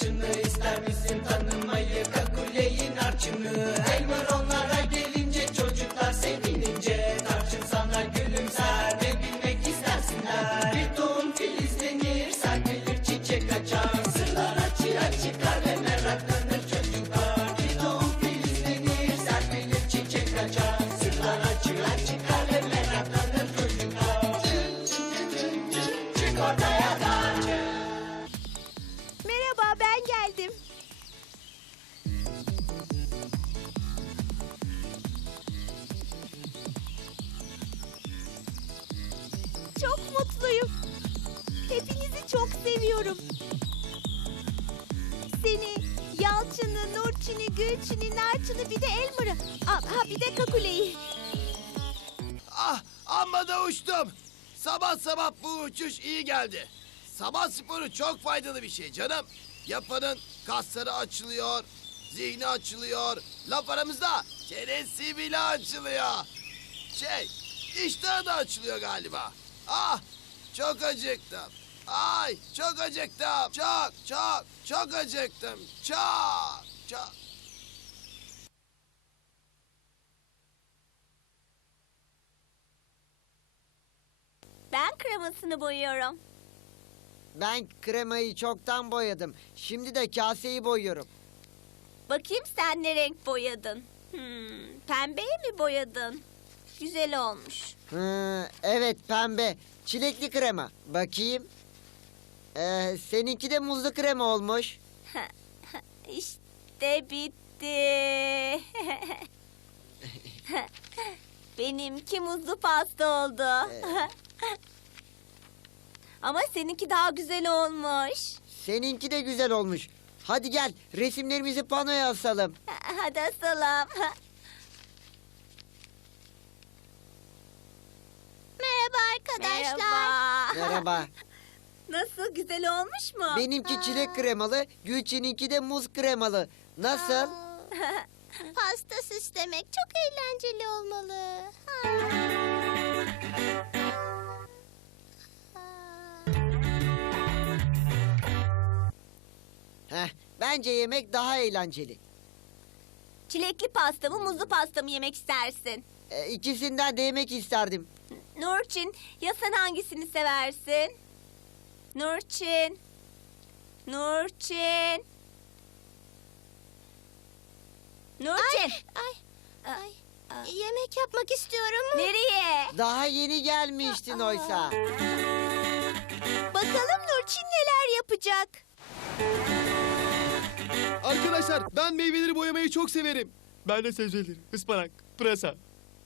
watching the uçuş iyi geldi. Sabah sporu çok faydalı bir şey canım. Yapanın kasları açılıyor, zihni açılıyor. Laf aramızda çenesi bile açılıyor. Şey, iştahı da açılıyor galiba. Ah, çok acıktım. Ay, çok acıktım. Çok, çok, çok acıktım. Çok, çok. Ben kremasını boyuyorum. Ben kremayı çoktan boyadım. Şimdi de kaseyi boyuyorum. Bakayım sen ne renk boyadın. Hmm, pembeye mi boyadın? Güzel olmuş. Hı, evet pembe. Çilekli krema. Bakayım. Ee, seninki de muzlu krema olmuş. İşte bitti. Benimki muzlu pasta oldu. Ee, Ama seninki daha güzel olmuş. Seninki de güzel olmuş. Hadi gel resimlerimizi panoya asalım. Hadi asalım. Merhaba arkadaşlar. Merhaba. Nasıl güzel olmuş mu? Benimki çilek kremalı, Gülçin'inki de muz kremalı. Nasıl? Pasta süslemek çok eğlenceli olmalı. Bence yemek daha eğlenceli. Çilekli pasta mı muzlu pasta mı yemek istersin? E, ikisinden de yemek isterdim. Nurçin ya sen hangisini seversin? Nurçin. Nurçin. Nurçin. Ay, ay, ay. Yemek yapmak istiyorum. Nereye? Daha yeni gelmiştin oysa. Bakalım Nurçin neler yapacak. Arkadaşlar ben meyveleri boyamayı çok severim. Ben de sebzeleri, ıspanak, pırasa.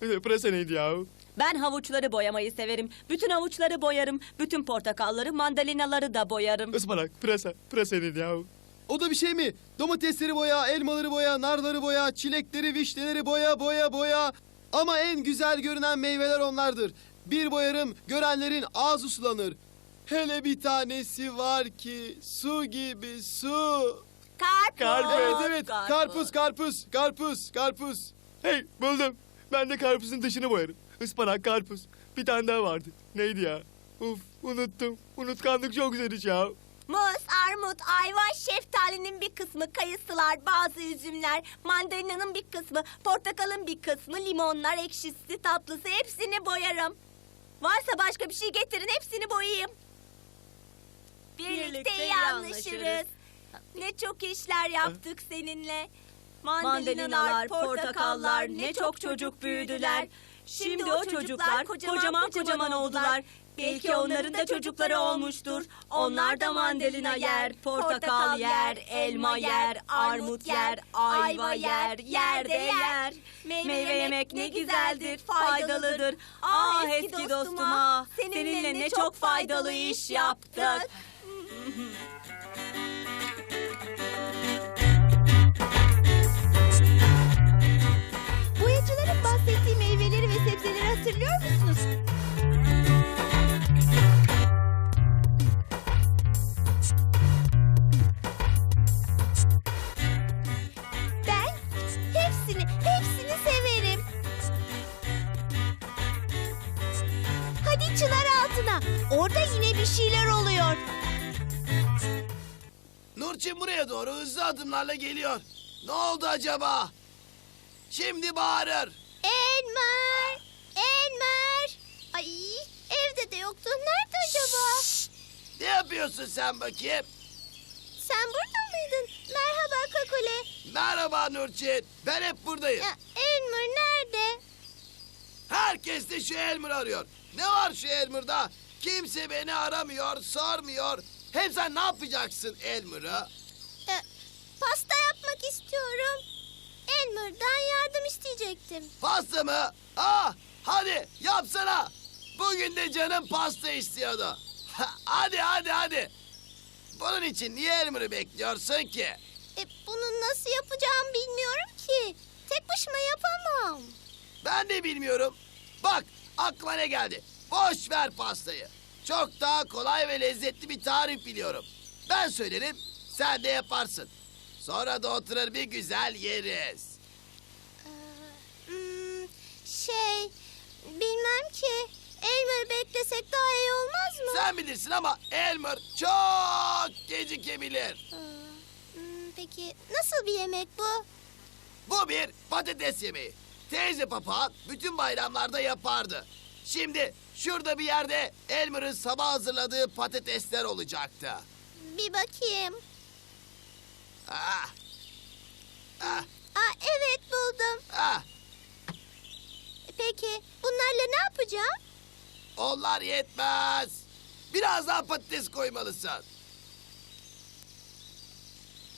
Ee, pırasa neydi yahu? Ben havuçları boyamayı severim. Bütün havuçları boyarım. Bütün portakalları, mandalinaları da boyarım. Ispanak, pırasa, pırasa neydi yahu? O da bir şey mi? Domatesleri boya, elmaları boya, narları boya, çilekleri, vişneleri boya, boya, boya. Ama en güzel görünen meyveler onlardır. Bir boyarım, görenlerin ağzı sulanır. Hele bir tanesi var ki su gibi su. Karpuz. Evet evet karpuz karpuz karpuz karpuz. Hey buldum. Ben de karpuzun dışını boyarım. Ispanak karpuz. Bir tane daha vardı. Neydi ya? Uf unuttum. Unutkanlık çok güzel ya. Muz, armut, ayva, şeftalinin bir kısmı, kayısılar, bazı üzümler, mandalinanın bir kısmı, portakalın bir kısmı, limonlar, ekşisi, tatlısı hepsini boyarım. Varsa başka bir şey getirin hepsini boyayayım. Birlikte, iyi anlaşırız. Ne çok işler yaptık seninle. Mandalinalar, portakallar ne çok çocuk büyüdüler. Şimdi o çocuklar kocaman kocaman oldular. Belki onların da çocukları olmuştur. Onlar da mandalina yer, portakal yer, elma yer, armut yer, ayva yer, yer de yer. Meyve yemek ne güzeldir, faydalıdır. Ah, ah eski dostuma, seninle ne çok faydalı iş yaptık. hatırlıyor musunuz? Ben hepsini, hepsini severim. Hadi çınar altına. Orada yine bir şeyler oluyor. Nurçin buraya doğru hızlı adımlarla geliyor. Ne oldu acaba? Şimdi bağırır. Elmer! Elmer! Ay evde de yoksun Nerede acaba? Ne yapıyorsun sen bakayım? Sen burada mıydın? Merhaba Kakule. Merhaba Nurçin. Ben hep buradayım. Ya, Elmer nerede? Herkes de şu Elmer arıyor. Ne var şu Elmer'da? Kimse beni aramıyor, sormuyor. Hem sen ne yapacaksın Elmer'a? Ya, pasta yapmak istiyorum. Elmer'dan yardım isteyecektim. Pasta mı? Ah Hadi yapsana. Bugün de canım pasta istiyordu. hadi hadi hadi. Bunun için niye Elmer'ı bekliyorsun ki? E, bunu nasıl yapacağım bilmiyorum ki. Tek başıma yapamam. Ben de bilmiyorum. Bak aklıma ne geldi. Boş ver pastayı. Çok daha kolay ve lezzetli bir tarif biliyorum. Ben söylerim, sen de yaparsın. Sonra da oturur bir güzel yeriz. Ee, hmm, şey, Bilmem ki. Elmer'ı beklesek daha iyi olmaz mı? Sen bilirsin ama Elmer çok gecikebilir. Hmm, peki nasıl bir yemek bu? Bu bir patates yemeği. Teyze papağan bütün bayramlarda yapardı. Şimdi şurada bir yerde Elmer'ın sabah hazırladığı patatesler olacaktı. Bir bakayım. Ah. Ah. Aa, evet buldum. Ah. Peki bunlarla ne yapacağım? Onlar yetmez. Biraz daha patates koymalısın.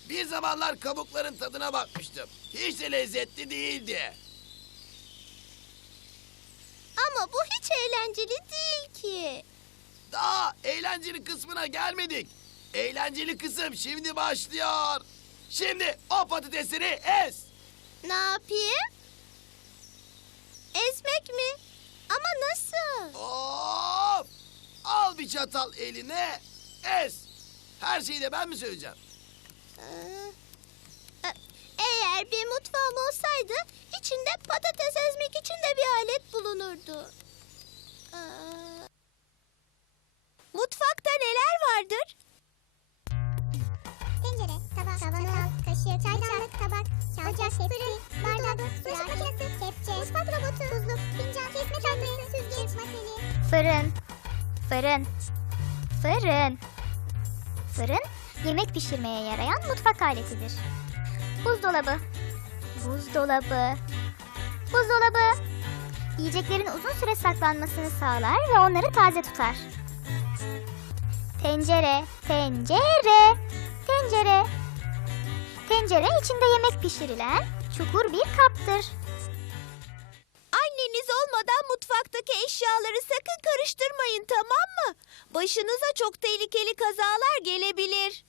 Bir zamanlar kabukların tadına bakmıştım. Hiç de lezzetli değildi. Ama bu hiç eğlenceli değil ki. Daha eğlenceli kısmına gelmedik. Eğlenceli kısım şimdi başlıyor. Şimdi o patatesini ez. Ne yapayım? Ezmek mi? Ama nasıl? Hop! Al bir çatal eline, ez. Her şeyi de ben mi söyleyeceğim? Ee, e, eğer bir mutfağım olsaydı içinde patates ezmek için de bir alet bulunurdu. Ee, mutfakta neler vardır? Tencere, tabak, tavan, kaşık, çaydanlık, tabak, ocak, tepsi, bardak, bulaşık makinesi, Mutfak robotu. Tuzluk, fincan, kesme tatlısı, süzgeç, mateli. Fırın. Fırın. Fırın. Fırın, yemek pişirmeye yarayan mutfak aletidir. Buzdolabı. Buzdolabı. Buzdolabı. Yiyeceklerin uzun süre saklanmasını sağlar ve onları taze tutar. Tencere, tencere, tencere. Tencere içinde yemek pişirilen çukur bir kaptır izniniz olmadan mutfaktaki eşyaları sakın karıştırmayın tamam mı? Başınıza çok tehlikeli kazalar gelebilir.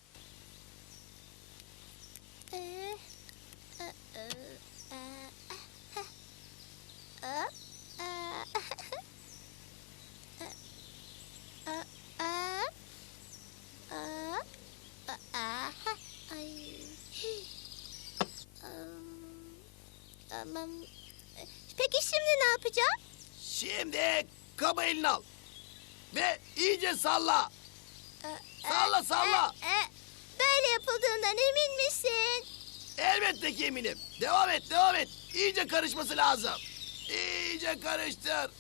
Mom. Peki şimdi ne yapacağım? Şimdi kabı eline al. Ve iyice salla. Ee, salla e, salla. Ee, e, böyle yapıldığından emin misin? Elbette ki eminim. Devam et devam et. İyice karışması lazım. İyice karıştır.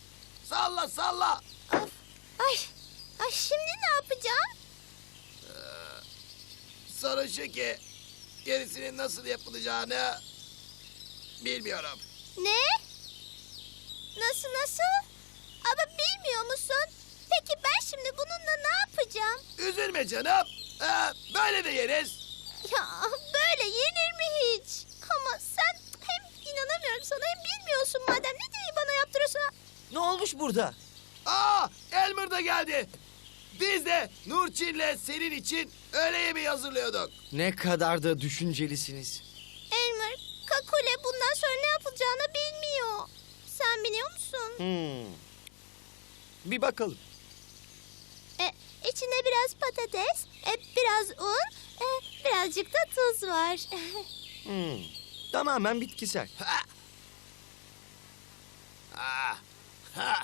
Salla salla. Of. Ay, ay şimdi ne yapacağım? Ee, Sarışı ki gerisinin nasıl yapılacağını bilmiyorum. Ne? Nasıl nasıl? Ama bilmiyor musun? Peki ben şimdi bununla ne yapacağım? Üzülme canım. Ee, böyle de yeriz. Ya böyle yenir mi hiç? Ama sen hem inanamıyorum sana hem bilmiyorsun madem. Ne diye bana yaptırıyorsun? Ne olmuş burada? Aa, Elmer da geldi. Biz de Nurçin'le senin için öğle yemeği hazırlıyorduk. Ne kadar da düşüncelisiniz. biliyor musun? Hmm. Bir bakalım. E, içinde biraz patates, e, biraz un, e, birazcık da tuz var. Hmm. Tamamen bitkisel. Ha! Ha! Ha!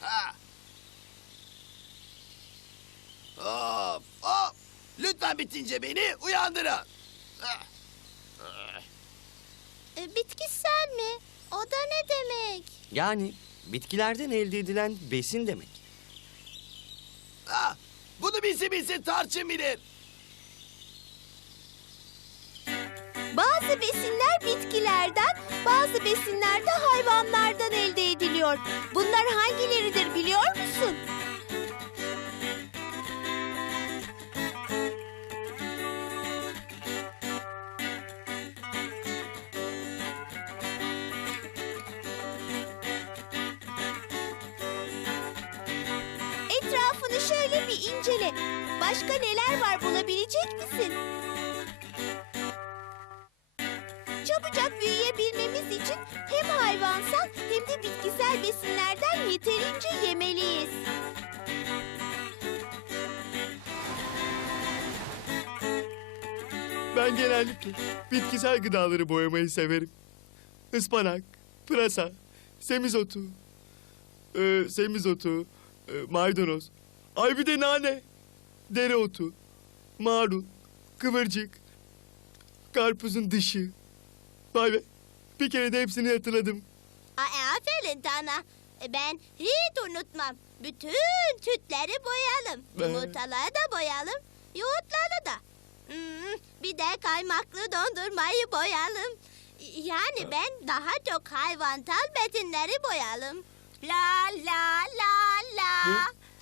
Ha! Hop, hop. Lütfen bitince beni uyandırın. Ah! Ah! bitkisel mi? O da ne demek? Yani bitkilerden elde edilen besin demek. Ah, bunu bilse bilse tarçın bilir. Bazı besinler bitkilerden, bazı besinler de hayvanlardan elde ediliyor. Bunlar hangileridir biliyor musun? başka neler var bulabilecek misin? Çabucak büyüyebilmemiz için hem hayvansal hem de bitkisel besinlerden yeterince yemeliyiz. Ben genellikle bitkisel gıdaları boyamayı severim. Ispanak, pırasa, semizotu, e, semizotu, e, maydanoz. Ay bir de nane dereotu, marul, kıvırcık, karpuzun dışı. Vay be, bir kere de hepsini hatırladım. A, aferin Tana. Ben hiç unutmam. Bütün tütleri boyalım. Ee. Yumurtaları da boyalım. Yoğurtları da. Hmm, bir de kaymaklı dondurmayı boyalım. Yani ben daha çok hayvantal metinleri boyalım. La la la la. Ne?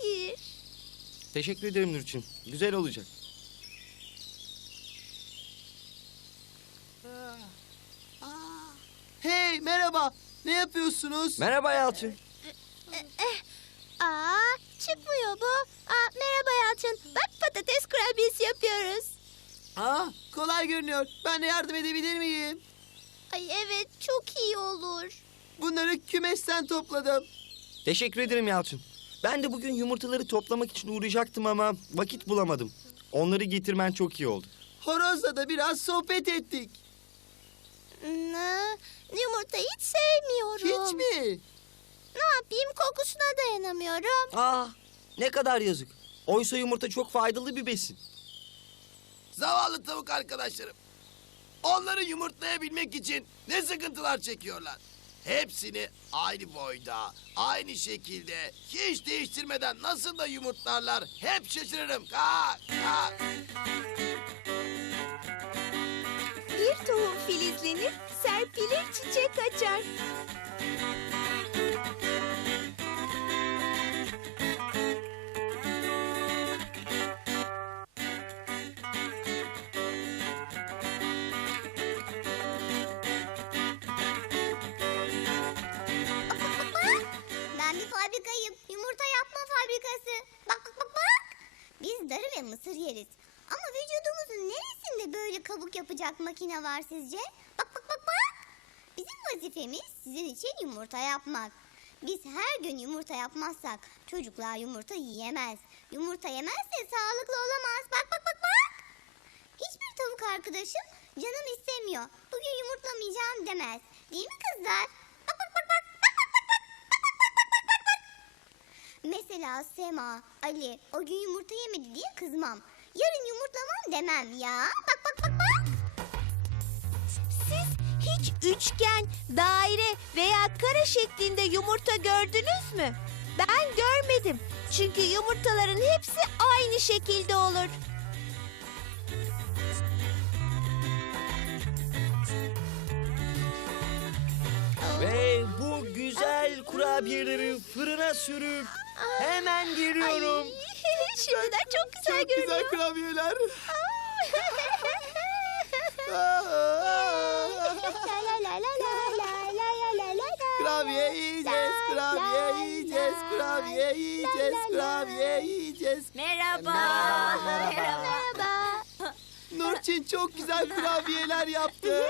Bekir. Teşekkür ederim Nurçin. Güzel olacak. Ee, hey merhaba. Ne yapıyorsunuz? Merhaba Yalçın. Ee, e, e, aa, çıkmıyor bu. Aa, merhaba Yalçın. Bak patates kurabiyesi yapıyoruz. Aa, kolay görünüyor. Ben de yardım edebilir miyim? Ay evet çok iyi olur. Bunları kümesten topladım. Teşekkür ederim Yalçın. Ben de bugün yumurtaları toplamak için uğrayacaktım ama vakit bulamadım. Onları getirmen çok iyi oldu. Horozla da biraz sohbet ettik. Ne? Yumurta hiç sevmiyorum. Hiç mi? Ne yapayım kokusuna dayanamıyorum. Ah ne kadar yazık. Oysa yumurta çok faydalı bir besin. Zavallı tavuk arkadaşlarım. Onları yumurtlayabilmek için ne sıkıntılar çekiyorlar. Hepsini aynı boyda, aynı şekilde, hiç değiştirmeden nasıl da yumurtlarlar hep şaşırırım. Ka ka. Bir tohum filizlenir, serpilir çiçek açar. makine var sizce? Bak bak bak bak. Bizim vazifemiz sizin için yumurta yapmak. Biz her gün yumurta yapmazsak çocuklar yumurta yiyemez. Yumurta yemezse sağlıklı olamaz. Bak bak bak bak. Hiçbir tavuk arkadaşım canım istemiyor. Bugün yumurtlamayacağım demez. Değil mi kızlar? Bak bak bak bak. bak, bak, bak, bak, bak, bak, bak. Mesela Sema, Ali o gün yumurta yemedi diye kızmam. Yarın yumurtlamam demem ya. Bak bak bak bak hiç üçgen, daire veya kare şeklinde yumurta gördünüz mü? Ben görmedim. Çünkü yumurtaların hepsi aynı şekilde olur. Ve bu güzel kurabiyeleri fırına sürüp hemen geliyorum. Ay, şimdiden çok güzel Çok güzel kurabiyeler. Kurabiye yiyeceğiz, kurabiye yiyeceğiz, kurabiye yiyeceğiz, kurabiye yiyeceğiz. Merhaba. Merhaba. Merhaba. Nurçin çok güzel kurabiyeler yaptı.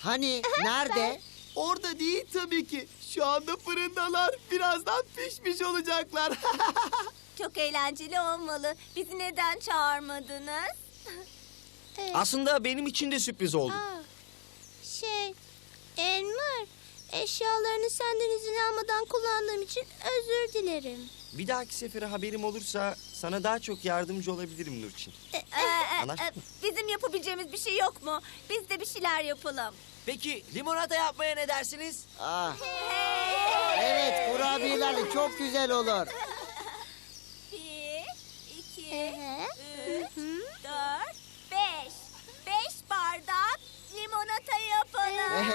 hani nerede? Orada değil tabii ki. Şu anda fırındalar. Birazdan pişmiş olacaklar. Çok eğlenceli olmalı. Bizi neden çağırmadınız? Aslında benim için de sürpriz oldu. Aa şey. Elmer, eşyalarını senden izin almadan kullandığım için özür dilerim. Bir dahaki sefere haberim olursa sana daha çok yardımcı olabilirim Nurçin. E, e, ee, e Anlaştık mı? E, bizim yapabileceğimiz bir şey yok mu? Biz de bir şeyler yapalım. Peki limonata yapmaya ne dersiniz? Ah. Evet kurabiyeler çok güzel olur. Bir, iki, limonata yapalım.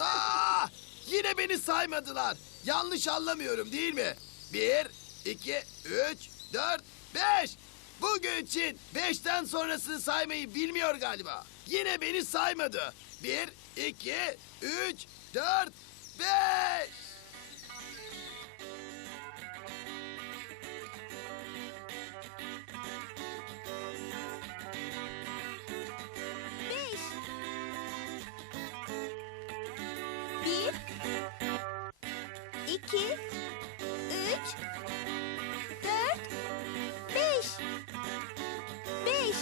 Aa, ah, yine beni saymadılar. Yanlış anlamıyorum değil mi? Bir, iki, üç, dört, beş. Bugün için beşten sonrasını saymayı bilmiyor galiba. Yine beni saymadı. Bir, iki, üç, dört, beş. iki, üç, dört, beş. Beş.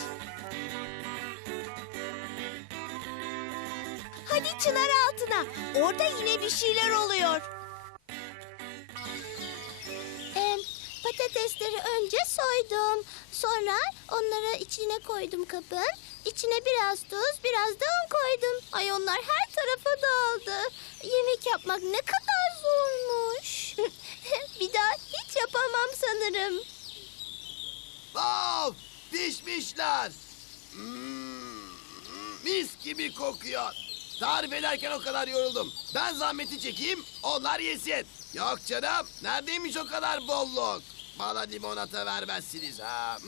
Hadi çınar altına. Orada yine bir şeyler oluyor. patatesleri önce soydum. Sonra onları içine koydum kabın. İçine biraz tuz, biraz da un koydum. Ay onlar her tarafa dağıldı. Yemek yapmak ne kadar Doyacağım sanırım. Of! Pişmişler. Hmm, mis gibi kokuyor. Tarif ederken o kadar yoruldum. Ben zahmeti çekeyim, onlar yesin. Yok canım, neredeymiş o kadar bolluk? Bana limonata vermezsiniz ha.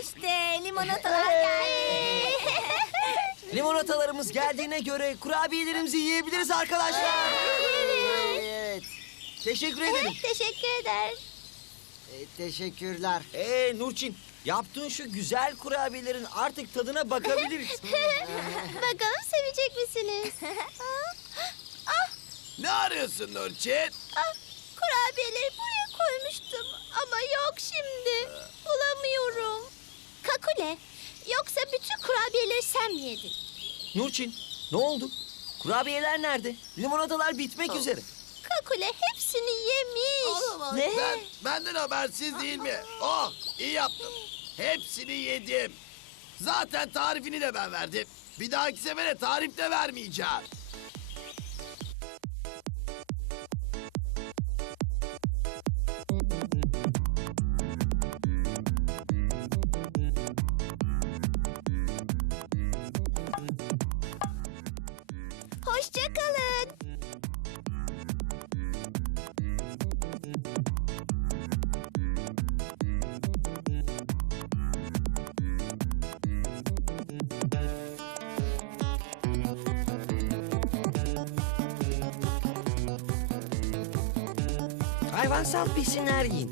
İşte limonatalar geldi. Limonatalarımız geldiğine göre kurabiyelerimizi yiyebiliriz arkadaşlar. Teşekkür ederim. Evet, teşekkür eder. Ee, teşekkürler. Ee Nurçin, yaptığın şu güzel kurabiyelerin artık tadına bakabiliriz. Bakalım sevecek misiniz? Ah, ah. Ne arıyorsun Nurçin? Ah, kurabiyeleri buraya koymuştum ama yok şimdi. Bulamıyorum. Kakule, yoksa bütün kurabiyeleri sen mi yedin? Nurçin, ne oldu? Kurabiyeler nerede? Limonatalar bitmek oh. üzere. Kakule hepsini yemiş. Ne? Ben, benden habersiz değil mi? Oh iyi yaptım. Hepsini yedim. Zaten tarifini de ben verdim. Bir dahaki sefere tarif de vermeyeceğim. Hayvansal besinler yiyin.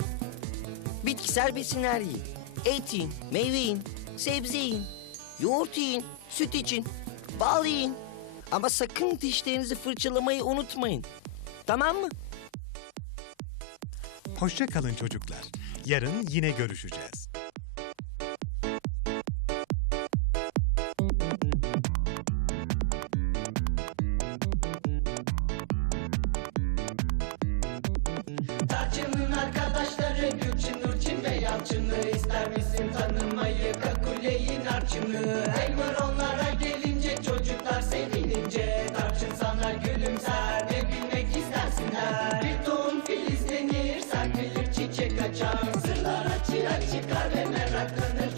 Bitkisel besinler yiyin. Et yiyin, meyve yiyin, sebze yiyin, yoğurt yiyin, süt için, bal yiyin. Ama sakın dişlerinizi fırçalamayı unutmayın. Tamam mı? Hoşça kalın çocuklar. Yarın yine görüşeceğiz. Sanatçının arkadaşları Gülçin, Nurçin ve Yalçın'ı ister misin tanımayı Kakule'yi, Narçın'ı Elmer onlara gelince çocuklar sevinince Tarçın sana gülümser ne bilmek istersinler Bir tohum filizlenir serpilir çiçek açar sırlar çilek çıkar ve meraklanır